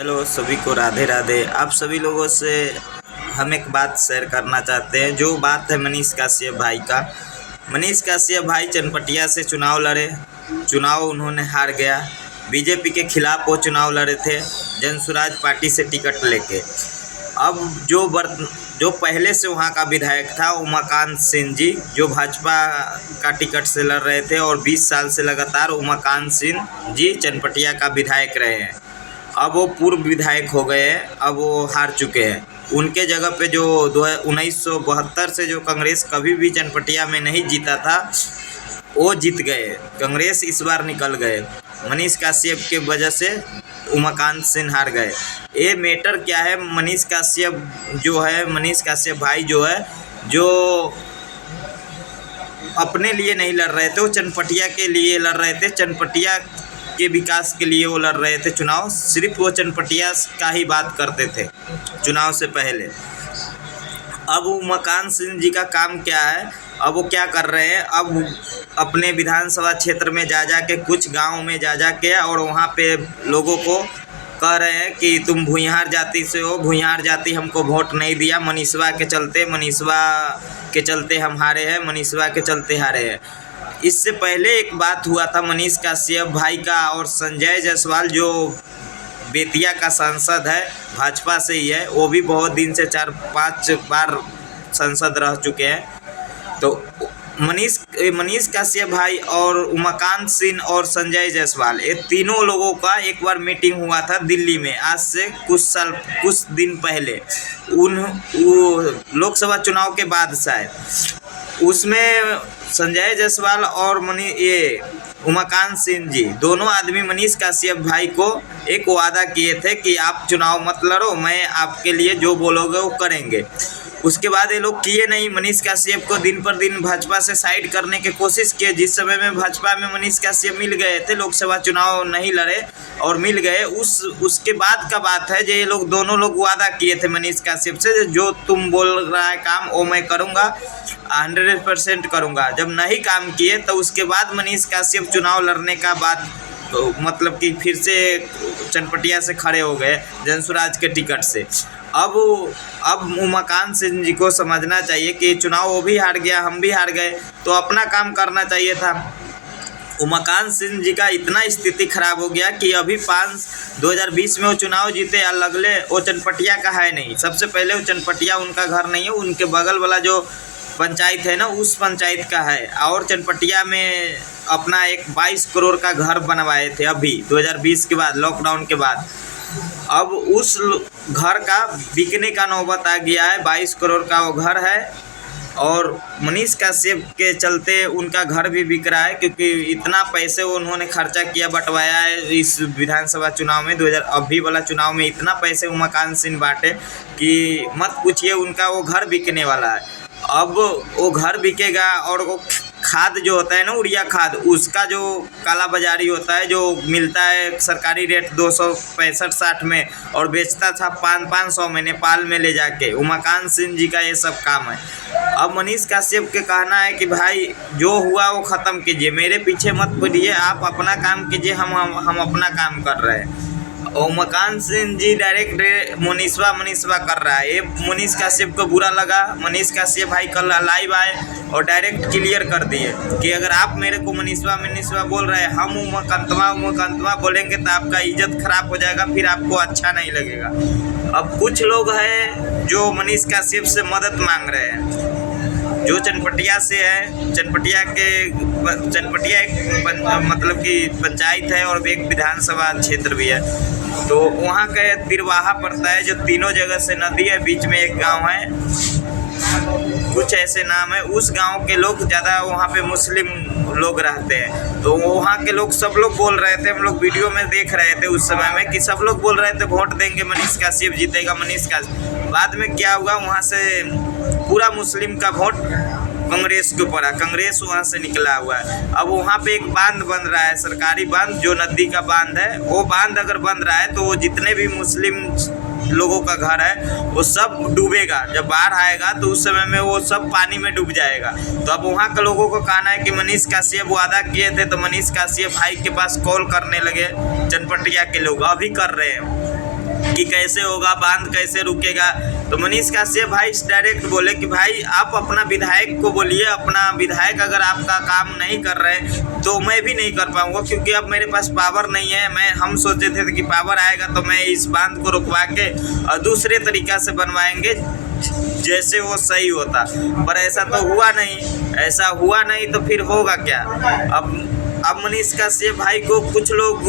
Hello सभी को, राधे राधे। आप सभी लोगों से हम एक बात शेयर करना चाहते हैं। जो बात है मनीष काश्यप भाई का। मनीष काश्यप भाई चनपटिया से चुनाव लड़े, चुनाव उन्होंने हार गया। बीजेपी के खिलाफ वो चुनाव लड़े थे जनसुराज पार्टी से टिकट लेके। अब जो पहले से वहाँ का विधायक था उमाकांत सिंह जी, जो भाजपा का टिकट से लड़ रहे थे और 20 साल से लगातार उमाकांत सिंह जी चनपटिया का विधायक रहे हैं। अब वो पूर्व विधायक हो गए हैं, अब वो हार चुके हैं। उनके जगह पे जो 1972 से जो कांग्रेस कभी भी चनपटिया में नहीं जीता था, वो जीत गए। कांग्रेस इस बार निकल गए। मनीष काश्यप के वजह से उमाकांत सिंह हार गए। ये मैटर क्या है, मनीष काश्यप भाई जो है, जो अपने लिए नहीं लड़ रहे थे, वो चनपटिया के लिए लड़ रहे थे। चनपटिया के विकास के लिए वो लड़ रहे थे चुनाव। सिर्फ वो चनपटिया का ही बात करते थे चुनाव से पहले। अब उमाकांत सिंह जी का काम क्या है, अब वो क्या कर रहे हैं, अब अपने विधानसभा क्षेत्र में जा के, कुछ गांव में जा के, और वहाँ पे लोगों को कह रहे हैं कि तुम भूमिहार जाति से हो, भूमिहार जाति हमको वोट नहीं दिया, मनीषवा के चलते हम हारे हैं, मनीषवा के चलते हारे हैं। इससे पहले एक बात हुआ था मनीष काश्यप भाई का और संजय जायसवाल, जो बेतिया का सांसद है, भाजपा से ही है, वो भी बहुत दिन से 4-5 बार सांसद रह चुके हैं। तो मनीष काश्यप भाई और उमाकांत सिंह और संजय जायसवाल, ये तीनों लोगों का एक बार मीटिंग हुआ था दिल्ली में, आज से कुछ दिन पहले, वो लोकसभा चुनाव के बाद शायद। उसमें संजय जायसवाल और उमाकांत सिंह जी दोनों आदमी मनीष काश्यप भाई को एक वादा किए थे कि आप चुनाव मत लड़ो, मैं आपके लिए जो बोलोगे वो करेंगे। उसके बाद ये लोग किए नहीं। मनीष काश्यप को दिन पर दिन भाजपा से साइड करने की कोशिश किए। जिस समय में भाजपा में मनीष काश्यप मिल गए थे, लोकसभा चुनाव नहीं लड़े और मिल गए, उसके बाद का बात है जो ये लोग दोनों लोग वादा किए थे मनीष काश्यप से, जो तुम बोल रहा है काम वो मैं करूँगा, 100% करूँगा। जब नहीं काम किए तो उसके बाद मनीष काश्यप चुनाव लड़ने का बात, तो मतलब कि फिर से चनपटिया से खड़े हो गए जनसुराज के टिकट से। अब उमाकांत सिंह जी को समझना चाहिए कि चुनाव वो भी हार गया, हम भी हार गए, तो अपना काम करना चाहिए था। उमाकांत सिंह जी का इतना स्थिति खराब हो गया कि अभी 2020 में वो चुनाव जीते, अलगले वो चनपटिया का है नहीं। सबसे पहले वो चनपटिया उनका घर नहीं है, उनके बगल वाला जो पंचायत है ना, उस पंचायत का है। और चनपटिया में अपना एक 22 करोड़ का घर बनवाए थे अभी 2020 के बाद, लॉकडाउन के बाद। अब उस घर का बिकने का नौबत आ गया है। 22 करोड़ का वो घर है और मनीष काश्यप के चलते उनका घर भी बिक रहा है, क्योंकि इतना पैसे उन्होंने खर्चा किया, बंटवाया है इस विधानसभा चुनाव में। 2000 अभी वाला चुनाव में इतना पैसे उमाकांत सिंह बांटे कि मत पूछिए, उनका वो घर बिकने वाला है। अब वो घर बिकेगा और वो खाद जो होता है ना, यूरिया खाद, उसका जो काला बाजारी होता है, जो मिलता है सरकारी रेट 265-60 में और बेचता था 500 में नेपाल में ले जाके। उमाकांत सिंह जी का ये सब काम है। अब मनीष काश्यप के कहना है कि भाई जो हुआ वो ख़त्म कीजिए, मेरे पीछे मत पड़िए, आप अपना काम कीजिए, हम अपना काम कर रहे हैं। उमाकांत सिंह जी डायरेक्ट मनीषवा कर रहा है। ये मनीष काश्यप को बुरा लगा। मनीष काश्यप भाई कल लाइव आए और डायरेक्ट क्लियर कर दिए कि अगर आप मेरे को मनीषवा बोल रहे हैं, हम उमाकांतवा बोलेंगे तो आपका इज्जत खराब हो जाएगा, फिर आपको अच्छा नहीं लगेगा। अब कुछ लोग हैं जो मनीष काश्यप से मदद मांग रहे हैं, जो चनपटिया से है। चनपटिया एक मतलब कि पंचायत है और एक विधानसभा क्षेत्र भी है। तो वहाँ का तिरवाहा पड़ता है, जो तीनों जगह से नदी है, बीच में एक गांव है, कुछ ऐसे नाम है। उस गांव के लोग ज़्यादा वहाँ पे मुस्लिम लोग रहते हैं। तो वहाँ के लोग सब लोग बोल रहे थे, हम लोग वीडियो में देख रहे थे उस समय में, कि सब लोग बोल रहे थे वोट देंगे मनीष काश्यप, जीतेगा मनीष काश्यप। बाद में क्या हुआ, वहाँ से पूरा मुस्लिम का वोट कांग्रेस के ऊपर है, कांग्रेस वहाँ से निकला हुआ है। अब वहाँ पे एक बांध बन रहा है, सरकारी बांध, जो नदी का बांध है। वो बांध अगर बन रहा है तो वो जितने भी मुस्लिम लोगों का घर है वो सब डूबेगा। जब बाढ़ आएगा तो उस समय में वो सब पानी में डूब जाएगा। तो अब वहाँ के लोगों को कहना है कि मनीष काश्यप वादा किए थे, तो मनीष काश्यप भाई के पास कॉल करने लगे चनपटिया के लोग, अभी कर रहे हैं। कि कैसे होगा, बांध कैसे रुकेगा। तो मनीष काश्यप भाई डायरेक्ट बोले कि भाई आप अपना विधायक को बोलिए, अपना विधायक अगर आपका काम नहीं कर रहे तो मैं भी नहीं कर पाऊंगा, क्योंकि अब मेरे पास पावर नहीं है। हम सोचे थे कि पावर आएगा तो मैं इस बांध को रुकवा के और दूसरे तरीक़ा से बनवाएंगे जैसे वो सही होता, पर ऐसा तो हुआ नहीं। ऐसा हुआ नहीं तो फिर होगा क्या। अब मनीष काश्यप भाई को कुछ लोग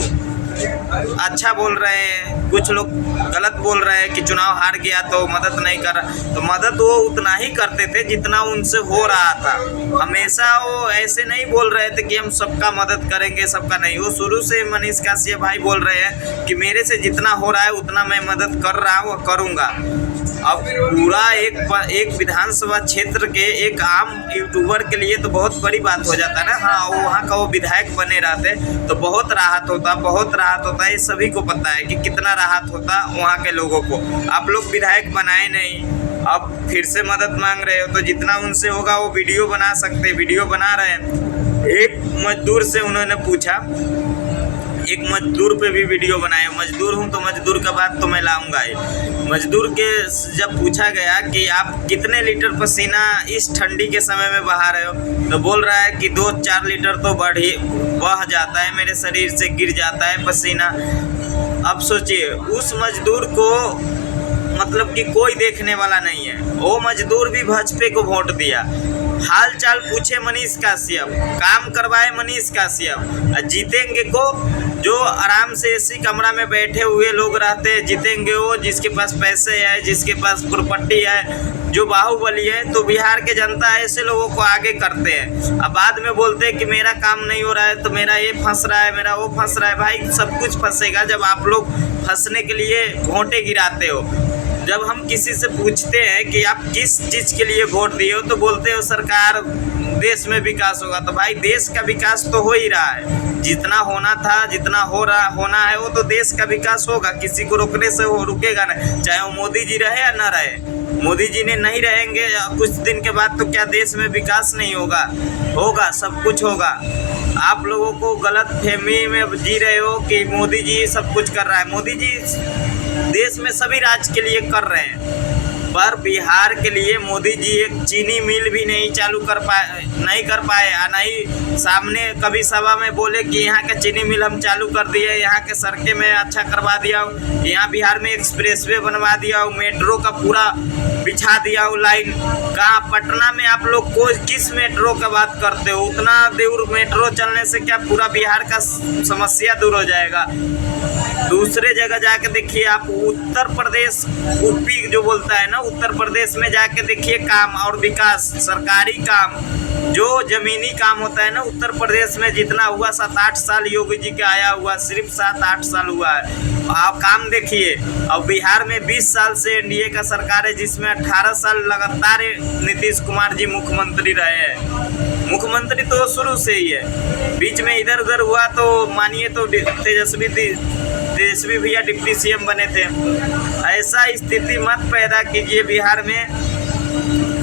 अच्छा बोल रहे हैं, कुछ लोग गलत बोल रहे हैं कि चुनाव हार गया तो मदद नहीं कर रहा। तो मदद वो उतना ही करते थे जितना उनसे हो रहा था। हमेशा वो ऐसे नहीं बोल रहे थे कि हम सबका मदद करेंगे, सबका नहीं। वो शुरू से मनीष काश्यप भाई बोल रहे हैं कि मेरे से जितना हो रहा है उतना मैं मदद कर रहा हूँ, करूँगा। अब पूरा एक विधानसभा क्षेत्र के एक आम यूट्यूबर के लिए तो बहुत बड़ी बात हो जाता है ना। हाँ, वो वहाँ का वो विधायक बने रहते तो बहुत राहत होता। ये सभी को पता है कि कितना राहत होता वहाँ के लोगों को। आप लोग विधायक बनाए नहीं, अब फिर से मदद मांग रहे हो, तो जितना उनसे होगा वो वीडियो बना सकते, वीडियो बना रहे हैं। एक मजदूर से उन्होंने पूछा, एक मजदूर पे भी वीडियो बनाए। मजदूर हूँ तो मजदूर का बात तो मैं लाऊंगा ही। मजदूर के जब पूछा गया कि आप कितने लीटर पसीना इस ठंडी के समय में बहा रहे हो, तो बोल रहा है कि 2-4 लीटर तो बह जाता है, मेरे शरीर से गिर जाता है पसीना। अब सोचिए, उस मजदूर को मतलब कि कोई देखने वाला नहीं है। वो मजदूर भी भाजपा को वोट दिया। हाल चाल पूछे मनीष काश्यप, काम करवाए मनीष काश्यप। जीतेंगे को जो आराम से एसी कमरा में बैठे हुए लोग रहते हैं, जीतेंगे वो जिसके पास पैसे है, जिसके पास प्रॉपर्टी है, जो बाहुबली है। तो बिहार के जनता ऐसे लोगों को आगे करते हैं। अब बाद में बोलते हैं कि मेरा काम नहीं हो रहा है, तो मेरा ये फंस रहा है, मेरा वो फंस रहा है। भाई सब कुछ फंसेगा जब आप लोग फंसने के लिए वोटें गिराते हो। जब हम किसी से पूछते हैं कि आप किस चीज़ के लिए वोट दिए हो, तो बोलते हो सरकार, देश में विकास होगा। तो भाई देश का विकास तो हो ही रहा है, जितना होना था, जितना होना है वो तो देश का विकास होगा। किसी को रोकने से वो रुकेगा नहीं, चाहे वो मोदी जी रहे या ना रहे। मोदी जी ने नहीं रहेंगे कुछ दिन के बाद, तो क्या देश में विकास नहीं होगा? होगा, सब कुछ होगा। आप लोगों को गलत फहमी में जी रहे हो कि मोदी जी सब कुछ कर रहा है। मोदी जी देश में सभी राज्य के लिए कर रहे हैं, पर बिहार के लिए मोदी जी एक चीनी मिल भी नहीं चालू कर पाए, नहीं सामने कभी सभा में बोले कि यहाँ का चीनी मिल हम चालू कर दिए, यहाँ के सड़कें में अच्छा करवा दिया हूँ, यहाँ बिहार में एक्सप्रेसवे बनवा दिया हूँ, मेट्रो का पूरा बिछा दिया हूँ लाइन। कहाँ पटना में आप लोग को किस मेट्रो का बात करते हो? उतना दूर मेट्रो चलने से क्या पूरा बिहार का समस्या दूर हो जाएगा? दूसरे जगह जाके देखिए आप, उत्तर प्रदेश, यूपी जो बोलता है ना, उत्तर प्रदेश में जाके देखिए काम और विकास, सरकारी काम, जो जमीनी काम होता है ना, उत्तर प्रदेश में जितना हुआ 7-8 साल योगी जी का आया हुआ, सिर्फ 7-8 साल हुआ है। आप काम देखिए। अब बिहार में 20 साल से एनडीए का सरकार है, जिसमें 18 साल लगातार नीतीश कुमार जी मुख्यमंत्री रहे हैं। मुख्यमंत्री तो शुरू से ही है, बीच में इधर उधर हुआ तो मानिए तो तेजस्वी भैया डिप्टी सीएम बने थे। ऐसा स्थिति मत पैदा कीजिए बिहार में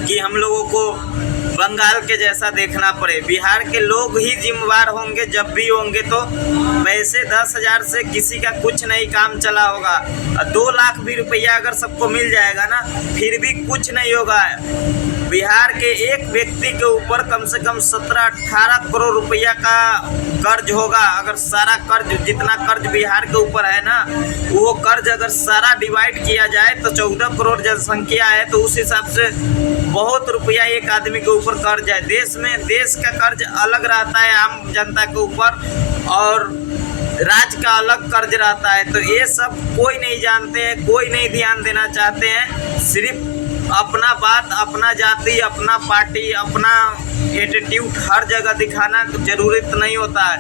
कि हम लोगों को बंगाल के जैसा देखना पड़े। बिहार के लोग ही जिम्मेवार होंगे, जब भी होंगे तो पैसे 10,000 से किसी का कुछ नहीं काम चला होगा। 2 लाख भी रुपया अगर सबको मिल जाएगा ना, फिर भी कुछ नहीं होगा। बिहार के एक व्यक्ति के ऊपर कम से कम 17-18 करोड़ रुपया का कर्ज होगा। अगर सारा कर्ज, जितना कर्ज बिहार के ऊपर है ना, वो कर्ज अगर सारा डिवाइड किया जाए तो 14 करोड़ जनसंख्या है, तो उस हिसाब से बहुत रुपया एक आदमी के ऊपर कर्ज है। देश में देश का कर्ज अलग रहता है आम जनता के ऊपर, और राज्य का अलग कर्ज रहता है। तो ये सब कोई नहीं जानते हैं, कोई नहीं ध्यान देना चाहते हैं। सिर्फ अपना बात, अपना जाति, अपना पार्टी, अपना एटीट्यूड हर जगह दिखाना जरूरत नहीं होता है।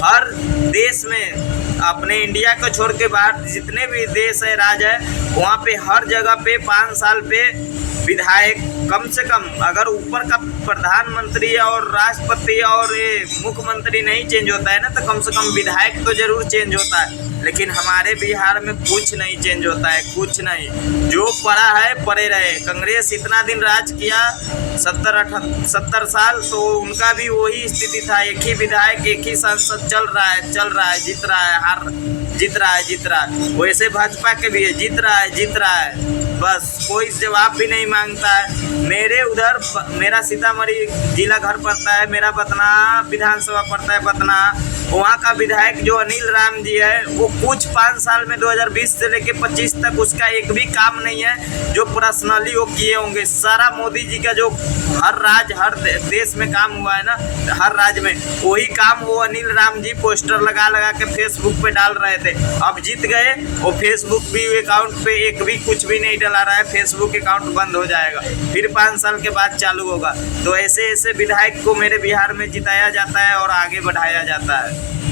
हर देश में, अपने इंडिया को छोड़ के बाहर जितने भी देश है, राज्य है, वहाँ पे हर जगह पे 5 साल पे विधायक कम से कम, अगर ऊपर का प्रधानमंत्री और राष्ट्रपति और ये मुख्यमंत्री नहीं चेंज होता है ना, तो कम से कम विधायक तो जरूर चेंज होता है। लेकिन हमारे बिहार में कुछ नहीं चेंज होता है, कुछ नहीं। जो पड़ा है पड़े रहे। कांग्रेस इतना दिन राज किया 70 साल, तो उनका भी वही स्थिति था। एक ही विधायक, एक ही सांसद चल रहा है, जीत रहा है। वैसे भाजपा के भी है, जीत रहा है, बस कोई जवाब भी नहीं मांगता है। मेरे उधर मेरा सीतामढ़ी जिला घर पड़ता है, मेरा बतना विधानसभा पड़ता है, बतना। वहाँ का विधायक जो अनिल राम जी है, वो कुछ 5 साल में 2020 से लेके 25 तक उसका एक भी काम नहीं है जो पर्सनली वो किए होंगे। सारा मोदी जी का जो हर देश में काम हुआ है ना, हर राज्य में, वही काम वो अनिल राम जी पोस्टर लगा के फेसबुक पे डाल रहे थे। अब जीत गए, वो फेसबुक भी अकाउंट पे एक भी कुछ भी नहीं डला रहा है, फेसबुक अकाउंट बंद हो जाएगा, फिर 5 साल के बाद चालू होगा। तो ऐसे विधायक को मेरे बिहार में जिताया जाता है और आगे बढ़ाया जाता है।